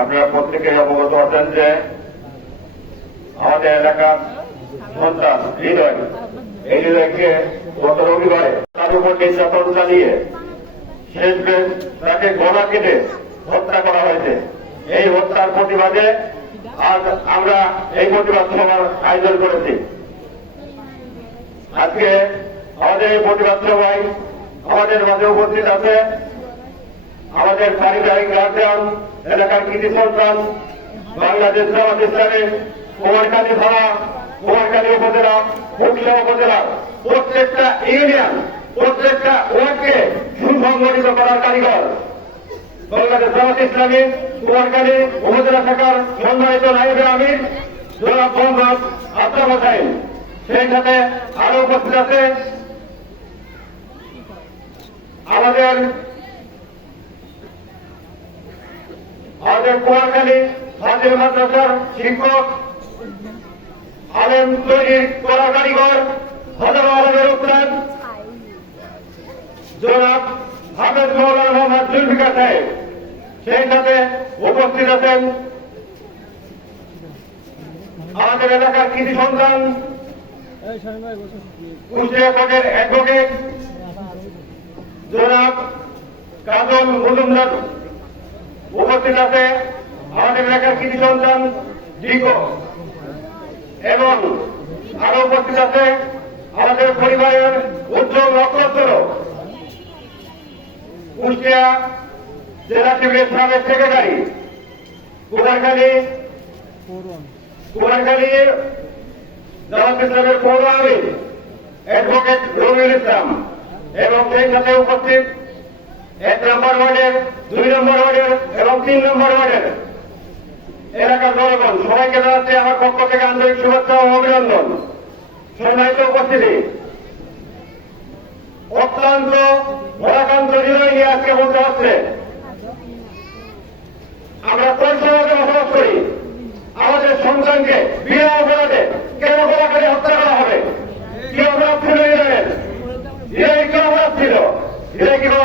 আপনারা প্রত্যেকে অবগত আছেন যে আমাদের এলাকার সন্তান হৃদয়, এই হৃদয়কে গত রবিবারে তার উপর নির্যাতন চালিয়ে শেষ তাকে গলা কেটে হত্যা করা হয়েছে। এই হত্যার প্রতিবাদে আজ আমরা এই প্রতিবাদ সভার আয়োজন করেছি। আজকে আমাদের এই প্রতিবাদ সভায় আমাদের মাঝে উপস্থিত আছে। আমাদের পারিবারিক গার্জিয়ান, এলাকার কৃষি সন্তান, বাংলাদেশ ইসলামের কুমারখালী থানা, কুমারখালী উপজেলা, মুখিয়া উপজেলা, প্রত্যেকটা ইউনিয়ন, প্রত্যেকটা ওয়ার্ডকে সুসংগঠিত করার কারিগর। বাংলাদেশ জামাত ইসলামী, কুমারখালী উপজেলা শাখার সম্মানিত নাইবে আমির, জনাব মোহাম্মদ আব্দুল হোসাইন সেই সাথে আরও উপস্থিত আছে আমাদের আমাদের কুমারখালী হাজির মাদ্রাসার শিক্ষক আলেম তৈরির করা কারিগর হাজার আলমের উত্তরান জনাব হাফেজ মৌলানা মোহাম্মদ জুলফিকার সাহেব। সেই সাথে উপস্থিত আছেন আমাদের এলাকার কৃষি সন্তান কুষ্টিয়া কোর্টের অ্যাডভোকেট জনাব কাজল মজুমদার উপস্থিত আছে। আমাদের এলাকার কৃষি সন্তান ডিগো। এবং আরও উপস্থিত আছে আমাদের পরিবারের উজ্জ্বল নক্ষত্র কুষ্টিয়া জেলা শিবিরের সাবেক সেক্রেটারি, কুমারখালী। কুমারখালীর জামাত ইসলামের পৌর আমির অ্যাডভোকেট রবিউল ইসলাম। এবং সেই সাথে উপস্থিত, এক নম্বর ওয়ার্ডের, দুই নম্বর ওয়ার্ডের এবং তিন নম্বর ওয়ার্ডের এলাকার জনগণ, সবাইকে জানাচ্ছি আমার পক্ষ থেকে আন্তরিক শুভেচ্ছা ও অভিনন্দন। সম্মানিত উপস্থিতি অত্যন্ত ভরাকান্ত হৃদয় নিয়ে আজকে বলতে হচ্ছে আমরা কোন সমাজে বসবাস করি আমাদের সন্তানকে বিনা অপরাধে কেন গোলাকারে হত্যা করা হবে কি অপরাধ ছিল হৃদয়ের হৃদয় কি অপরাধ ছিল হৃদয় কি কোনো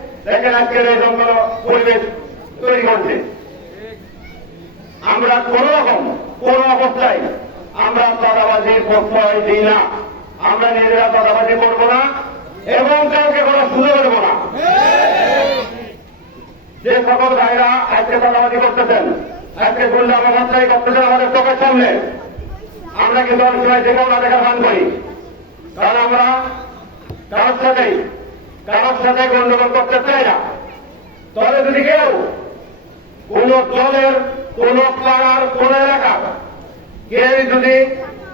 দেখেন আজকের এই জঙ্গল পরিবেশ তৈরি করছে আমরা কোন রকম, কোন অবস্থায় আমরা চাঁদাবাজির প্রশ্রয় দিই না। আমরা নিজেরা চাঁদাবাজি করব না এবং কাউকে কোনো সুযোগ দেবো না। যে সকল ভাইরা আজকে চাঁদাবাজি করতেছেন, আজকে গুন্ডা ব্যবস্থায় করতেছেন আমাদের চোখের সামনে, আমরা কিন্তু অনেক সময় দেখেও না দেখার ভান করি। কারণ আমরা কারোর সাথেই কারোর সাথে গন্ডগোল করতে চাই না। তবে যদি কেউ কোন দলের, কোন পাড়ার, কোন এলাকা কেউ যদি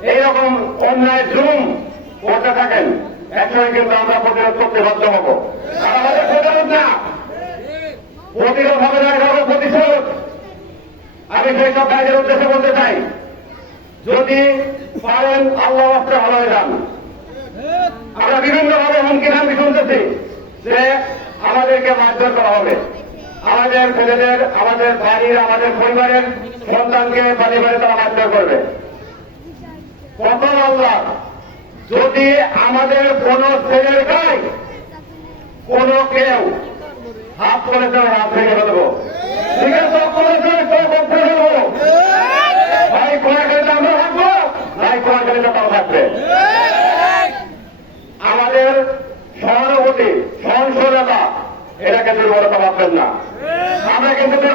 এইরকম অন্যায় জুম করতে থাকেন একসময় কিন্তু আমরা প্রতিরোধ করতে বাধ্য হব। আর আমাদের প্রতিরোধ না। প্রতিরোধ হবে না, এটা প্রতিশোধ। আমি সেই সব ভাইদের উদ্দেশ্যে বলতে চাই, যদি পারেন, আল্লাহ ভালো হয়ে যান। আমরা বিভিন্ন ভাবে হুমকি ধামকি শুনতেছি যে আমাদেরকে মারধর করা হবে। আমাদের ছেলেদের, আমাদের বাড়ির আমাদের পরিবারের সন্তানকে বাড়ি তারা মারধর করবে। কত আল্লাহ, যদি আমাদের কোন ছেলের গায়ে কোন কেউ হাত করে তার হাত ভেঙে ফেলব। ভাই কোন গাড়িতে আমরা থাকব? ভাই কোন গাড়িতে তাও থাকবে আমাদের সহানুভূতি সহনশীলতা এটাকে দুর্বলতা ভাববেন না আমরা কিন্তু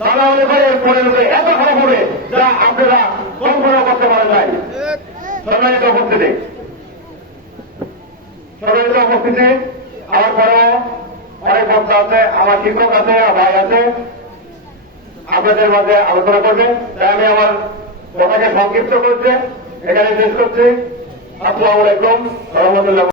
তারা লোকে এত খারাপ হবে যা আপনারা কল্পনা করতে নাই। সম্মানিত উপস্থিতি। সম্মানিত উপস্থিতি, আমার অনেক আছে, আমার শিক্ষক আছে ভাই আছে। আপনাদের মাঝে আলোচনা করবে। তাই আমি আমার কথাকে সংক্ষিপ্ত করছে এখানে শেষ করছি। আসসালামু আলাইকুম, রহমতুল্লাহ।